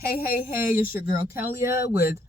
Hey, it's your girl Kellia with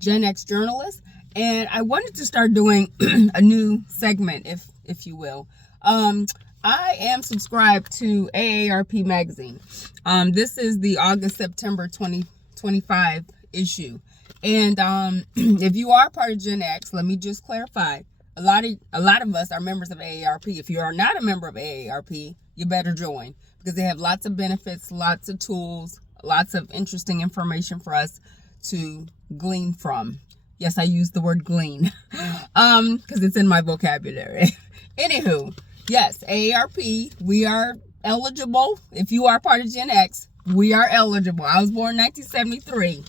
Gen X Journalist, and I wanted to start doing a new segment, if you will. I am subscribed to AARP magazine. This is the August-September 2025 issue, and if you are part of Gen X, let me just clarify. A lot of us are members of AARP. If you are not a member of AARP, you better join, because they have lots of benefits, lots of tools, lots of interesting information for us to glean from. Yes, I use the word glean because it's in my vocabulary. Anywho, yes, AARP, we are eligible. If you are part of Gen X, we are eligible. I was born in 1973.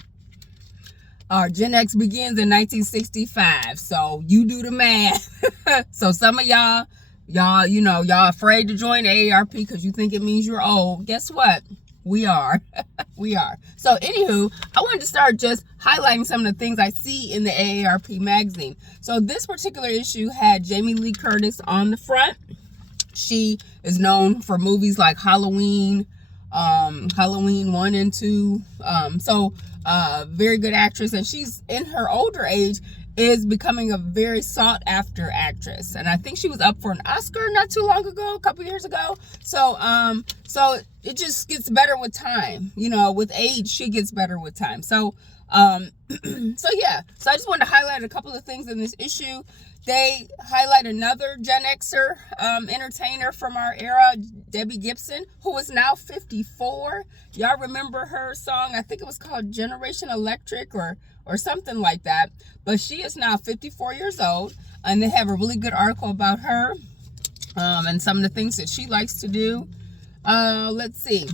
Our Gen X begins in 1965, so you do the math. So some of y'all afraid to join AARP because you think it means you're old. Guess what? We are. We are. So anywho, I wanted to start just highlighting some of the things I see in the AARP magazine. So this particular issue had Jamie Lee Curtis on the front. She is known for movies like Halloween 1 and 2. Very good actress, and she's in her older age is becoming a very sought after actress. And I think she was up for an Oscar not too long ago, a couple years ago. So it just gets better with time. With age, she gets better with time. So I just wanted to highlight a couple of things in this issue. They highlight another Gen Xer entertainer from our era, Debbie Gibson, who is now 54. Y'all remember her song? I think it was called Generation Electric or something like that. But she is now 54 years old, and they have a really good article about her and some of the things that she likes to do. Let's see.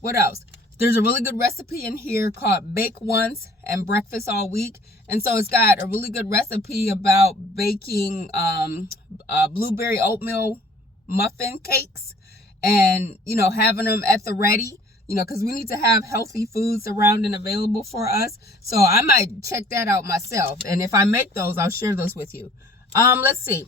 What else? There's a really good recipe in here called Bake Once and Breakfast All Week. And so it's got a really good recipe about baking blueberry oatmeal muffin cakes and, having them at the ready, because we need to have healthy foods around and available for us. So I might check that out myself. And if I make those, I'll share those with you. Let's see.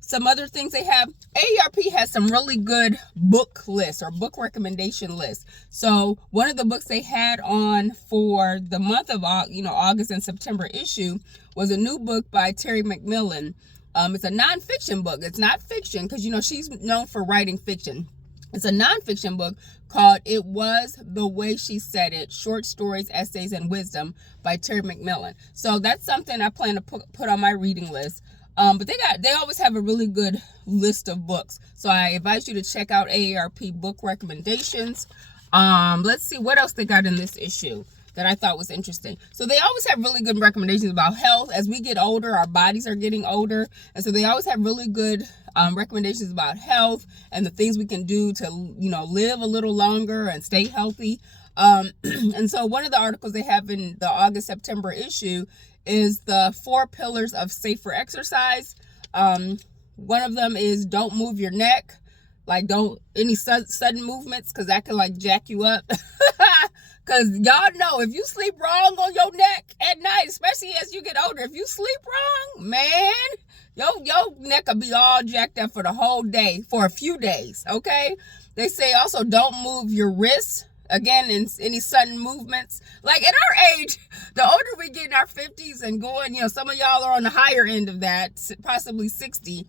Some other things they have. AARP has some really good book lists or book recommendation lists. So one of the books they had on for the month of August and September issue was a new book by Terry McMillan. It's a nonfiction book. It's not fiction because she's known for writing fiction. It's a nonfiction book called It Was the Way She Said It, Short Stories, Essays, and Wisdom by Terry McMillan. So that's something I plan to put on my reading list. But they always have a really good list of books. So I advise you to check out AARP book recommendations. Let's see what else they got in this issue that I thought was interesting. So they always have really good recommendations about health. As we get older, our bodies are getting older. And so they always have really good recommendations about health and the things we can do to, live a little longer and stay healthy. And so one of the articles they have in the August-September issue is the 4 pillars of safer exercise. One of them is don't move your neck. Like don't any sudden movements, because that can jack you up. Because y'all know if you sleep wrong on your neck at night, especially as you get older, if you sleep wrong, man, your neck will be all jacked up for the whole day, for a few days, okay? They say also don't move your wrists. Again, in any sudden movements. Like at our age, the older we get in our 50s and going, some of y'all are on the higher end of that, possibly 60.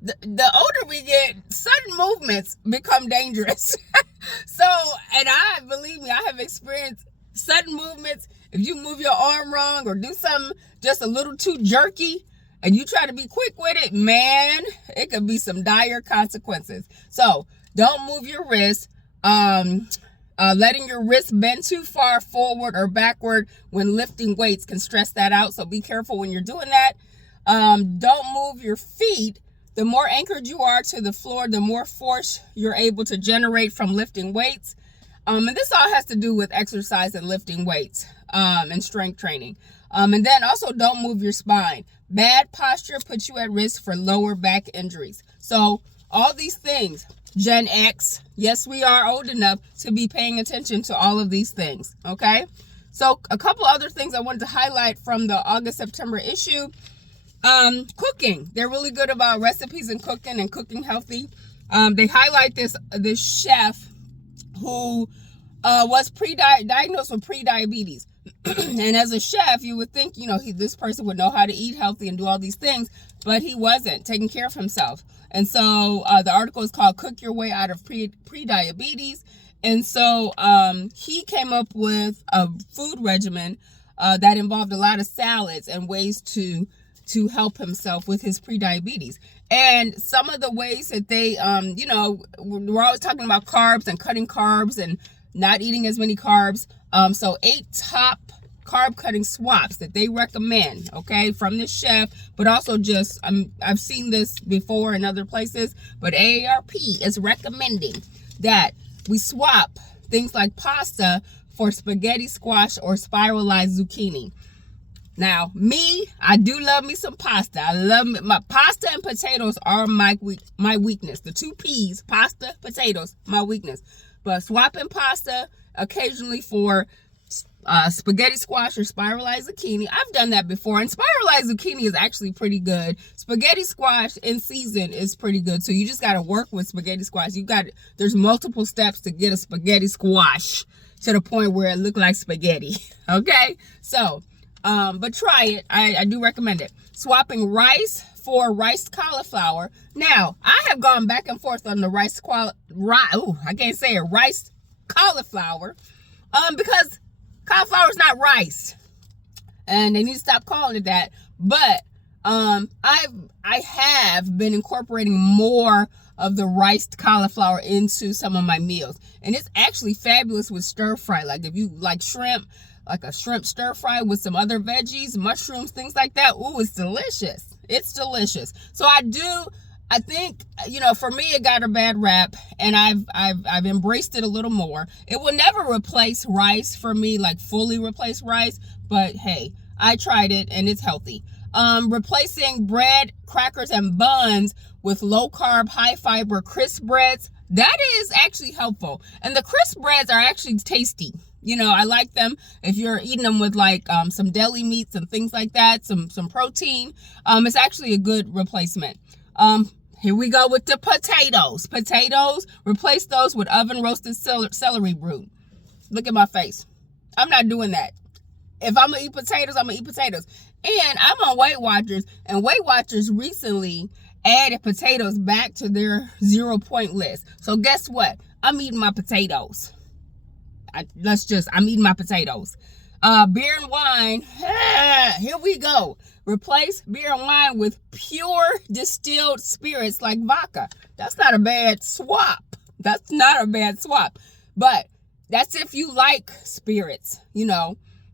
The older we get, sudden movements become dangerous. And believe me, I have experienced sudden movements. If you move your arm wrong or do something just a little too jerky and you try to be quick with it, man, it could be some dire consequences. So don't move your wrist. Letting your wrist bend too far forward or backward when lifting weights can stress that out. So be careful when you're doing that. Don't move your feet. The more anchored you are to the floor, the more force you're able to generate from lifting weights. And this all has to do with exercise and lifting weights, and strength training. And then also don't move your spine. Bad posture puts you at risk for lower back injuries. So all these things, Gen X, yes, we are old enough to be paying attention to all of these things, okay? So a couple other things I wanted to highlight from the August-September issue. Cooking. They're really good about recipes and cooking healthy. They highlight this chef who was diagnosed with pre-diabetes. And as a chef, you would think, this person would know how to eat healthy and do all these things, but he wasn't taking care of himself. And so the article is called Cook Your Way Out of Pre-Diabetes. And so he came up with a food regimen that involved a lot of salads and ways to help himself with his pre-diabetes. And some of the ways that they, we're always talking about carbs and cutting carbs and not eating as many carbs. So 8 top carb cutting swaps that they recommend, okay, from this chef, but also just, I've seen this before in other places, but AARP is recommending that we swap things like pasta for spaghetti squash or spiralized zucchini. Now, I do love me some pasta. I love my pasta and potatoes are my weakness. The 2 P's, pasta, potatoes, my weakness. But swapping pasta occasionally for spaghetti squash or spiralized zucchini, I've done that before, and spiralized zucchini is actually pretty good. Spaghetti squash in season is pretty good, so you just got to work with spaghetti squash. There's multiple steps to get a spaghetti squash to the point where it look like spaghetti. Okay, so but try it. I do recommend it. Swapping rice for riced cauliflower. Now, I have gone back and forth on the riced cauliflower, because cauliflower is not rice, and they need to stop calling it that. But I have been incorporating more of the riced cauliflower into some of my meals, and it's actually fabulous with stir fry. Like if you like shrimp, like a shrimp stir fry with some other veggies, mushrooms, things like that. Ooh, it's delicious. It's delicious. So I think, for me, it got a bad rap, and I've embraced it a little more. It will never replace rice for me, like fully replace rice, but hey, I tried it and it's healthy. Replacing bread, crackers, and buns with low carb, high fiber crisp breads. That is actually helpful. And the crisp breads are actually tasty. I like them if you're eating them with like some deli meats and things like that, some protein. It's actually a good replacement. Here we go with the potatoes. Potatoes, replace those with oven roasted celery root. Look at my face. I'm not doing that. If I'm going to eat potatoes, I'm going to eat potatoes. And I'm on Weight Watchers, and Weight Watchers recently added potatoes back to their 0-point list. So guess what? I'm eating my potatoes. I'm eating my potatoes. Beer and wine. Here we go. Replace beer and wine with pure distilled spirits like vodka. That's not a bad swap. But that's if you like spirits,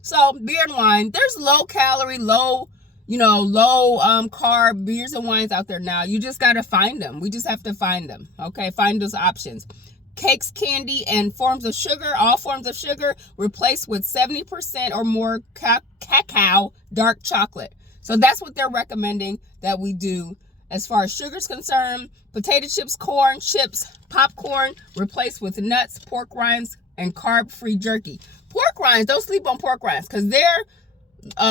So beer and wine, there's low calorie, low carb beers and wines out there now. You just got to find them. We just have to find them. Okay. Find those options. Cakes, candy, and all forms of sugar, replaced with 70% or more cacao dark chocolate. So that's what they're recommending that we do as far as sugar's concerned. Potato chips, corn chips, popcorn, replaced with nuts, pork rinds, and carb-free jerky. Pork rinds, don't sleep on pork rinds, because they're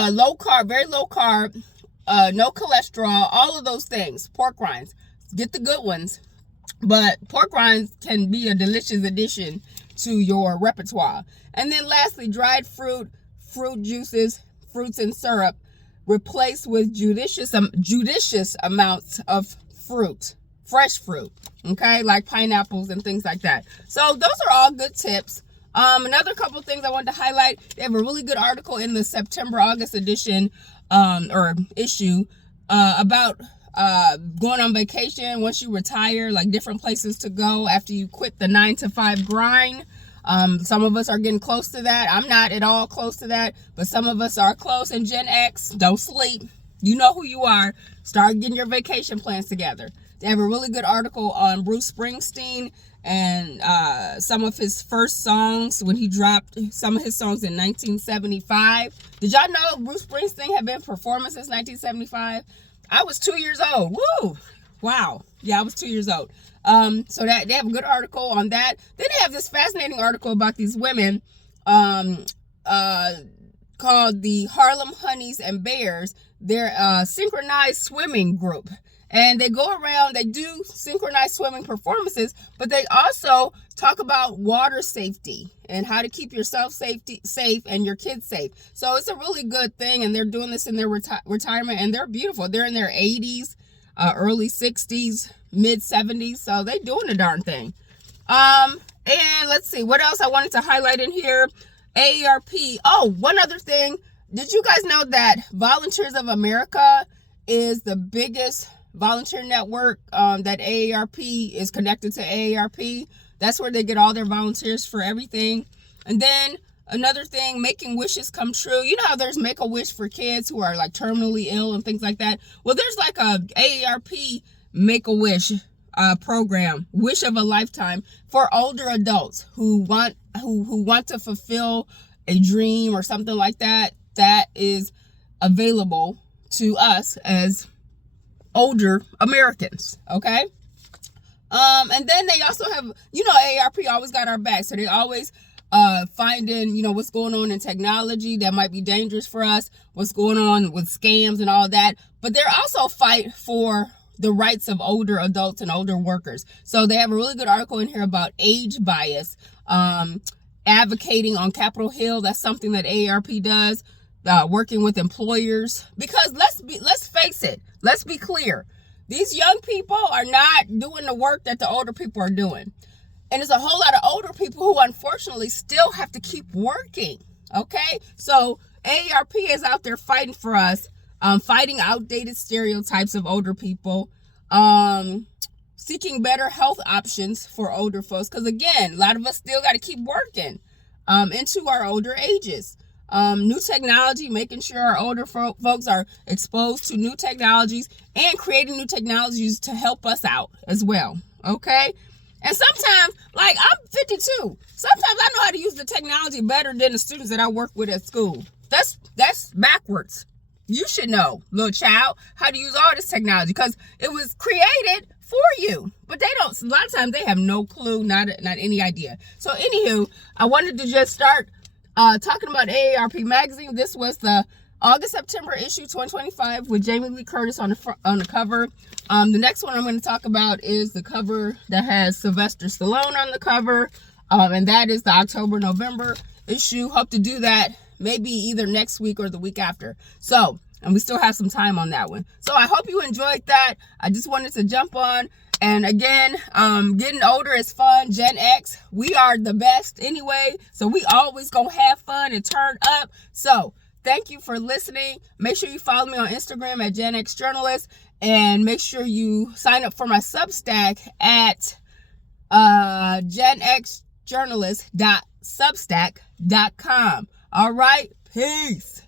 low carb, very low carb, no cholesterol, all of those things. Pork rinds, get the good ones. But pork rinds can be a delicious addition to your repertoire. And then lastly, dried fruit juices, fruits and syrup, replaced with judicious amounts of fruit, fresh fruit, okay, like pineapples and things like that. So those are all good tips. Another couple of things I wanted to highlight. They have a really good article in the September-August edition or issue about going on vacation once you retire, like different places to go after you quit the 9-to-5 grind. Some of us are getting close to that. I'm not at all close to that, but some of us are close. And Gen X, don't sleep. You know who you are. Start getting your vacation plans together. They have a really good article on Bruce Springsteen and some of his first songs when he dropped some of his songs in 1975. Did y'all know Bruce Springsteen had been performing since 1975? I was 2 years old. Woo! Wow. Yeah, I was 2 years old. So that they have a good article on that. Then they have this fascinating article about these women called the Harlem Honeys and Bears. They're a synchronized swimming group. And they go around, they do synchronized swimming performances, but they also talk about water safety and how to keep yourself safe and your kids safe. So it's a really good thing, and they're doing this in their retirement, and they're beautiful. They're in their 80s, early 60s, mid 70s, so they doing the darn thing. And let's see what else I wanted to highlight in here. AARP. Oh, one other thing. Did you guys know that Volunteers of America is the biggest volunteer network, that AARP is connected to AARP? That's where they get all their volunteers for everything. And then another thing, making wishes come true. You know how there's Make-A-Wish for kids who are like terminally ill and things like that? Well, there's like a AARP Make-A-Wish program, Wish of a Lifetime, for older adults who want to fulfill a dream or something like that. That is available to us as older Americans, okay? And then they also have, AARP always got our back, so they always finding, what's going on in technology that might be dangerous for us, what's going on with scams and all that. But they're also fight for the rights of older adults and older workers. So they have a really good article in here about age bias, advocating on Capitol Hill. That's something that AARP does, working with employers. Because let's face it, let's be clear. These young people are not doing the work that the older people are doing. And there's a whole lot of older people who unfortunately still have to keep working. Okay? So AARP is out there fighting for us, fighting outdated stereotypes of older people, seeking better health options for older folks. Because again, a lot of us still got to keep working into our older ages. New technology, making sure our older folks are exposed to new technologies and creating new technologies to help us out as well. Okay? And sometimes, like, I'm 52. Sometimes I know how to use the technology better than the students that I work with at school. That's backwards. You should know, little child, how to use all this technology because it was created for you. But they don't, a lot of times they have no clue, not any idea. So anywho, I wanted to just start talking about AARP magazine. This was the August-September issue 2025 with Jamie Lee Curtis on the cover. The next one I'm going to talk about is the cover that has Sylvester Stallone on the cover, and that is the October-November issue. Hope to do that maybe either next week or the week after. So, and we still have some time on that one. So I hope you enjoyed that. I just wanted to jump on. And again, getting older is fun. Gen X, we are the best anyway. So we always gonna have fun and turn up. So thank you for listening. Make sure you follow me on Instagram at Gen X Journalist. And make sure you sign up for my Substack at genxjournalist.substack.com. All right, peace.